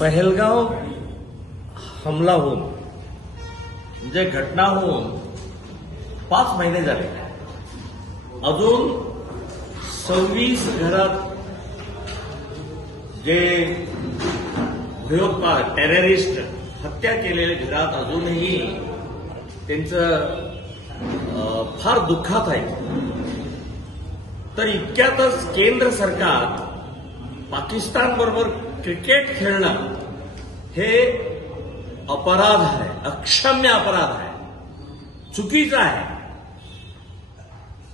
पहलगाव हमला होऊन म्हणजे घटना होऊन 5 महिने झाले. अजून 26 घरात जे भयोत्पादक टेररिस्ट हत्या केलेल्या घरात अजूनही त्यांचं फार दुःखात आहे. तर इतक्यातच केंद्र सरकार पाकिस्तानबरोबर क्रिकेट खेळणं हे अपराध आहे, अक्षम्य अपराध आहे, चुकीचं आहे.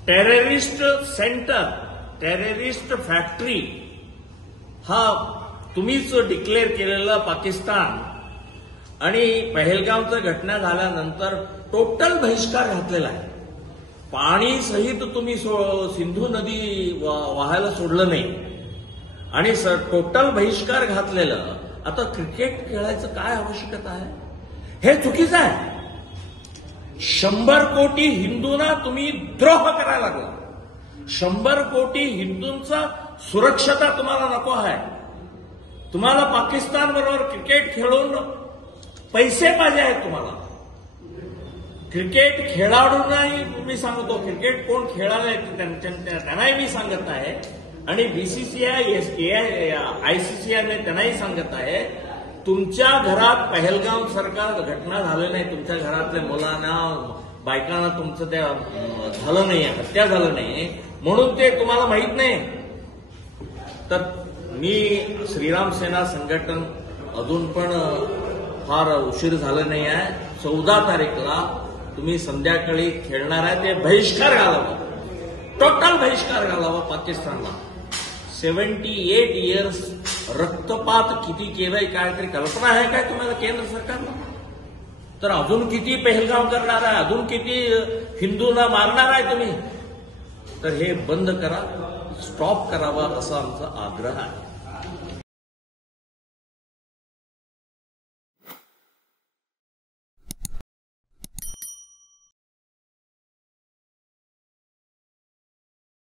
टेररिस्ट सेंटर, टेररिस्ट फॅक्टरी हा तुम्हीच डिक्लेअर केलेला पाकिस्तान आणि पहलगावचं घटना झाल्यानंतर टोटल बहिष्कार घातलेला आहे. पाणी सहित तुम्ही सिंधू नदी वाहायला सोडलं नाही आणि टोटल बहिष्कार घातलेलं. आता क्रिकेट खेळायचं काय आवश्यकता आहे? हे चुकीचं आहे. 100 कोटी हिंदूंना तुम्ही द्रोह करायला लागला. 100 कोटी हिंदूंचा सुरक्षता तुम्हाला नको आहे. तुम्हाला पाकिस्तान बरोबर क्रिकेट खेळून पैसे पाहिजे आहेत. तुम्हाला क्रिकेट खेळाडूंनाही मी सांगतो, क्रिकेट कोण खेळायला त्यांनाही मी सांगत आहे आणि बीसीसीआय आयसीसीआयने त्यांनाही सांगत आहे, तुमच्या घरात पहलगाव सारखा घटना झाली नाही, तुमच्या घरातल्या मुलांना बायकांना तुमचं त्या झालं नाही, हत्या झालं नाही म्हणून ते तुम्हाला माहित नाही. तर मी श्रीराम सेना संघटन अजून पण फार उशीर झाला नाही आहे. 14 तारीखला तुम्ही संध्याकाळी खेळणार आहे ते बहिष्कार घालावा, टोटल बहिष्कार घालावा पाकिस्तानला. 78 इयर्स रक्तपात किती केलंय काहीतरी कल्पना आहे काय तुम्हाला केंद्र सरकारला? तर अजून किती पहलगाव करणार आहे, अजून किती हिंदूंना मारणार आहे तुम्ही? तर हे बंद करा, स्टॉप करावा असा आमचा आग्रह आहे.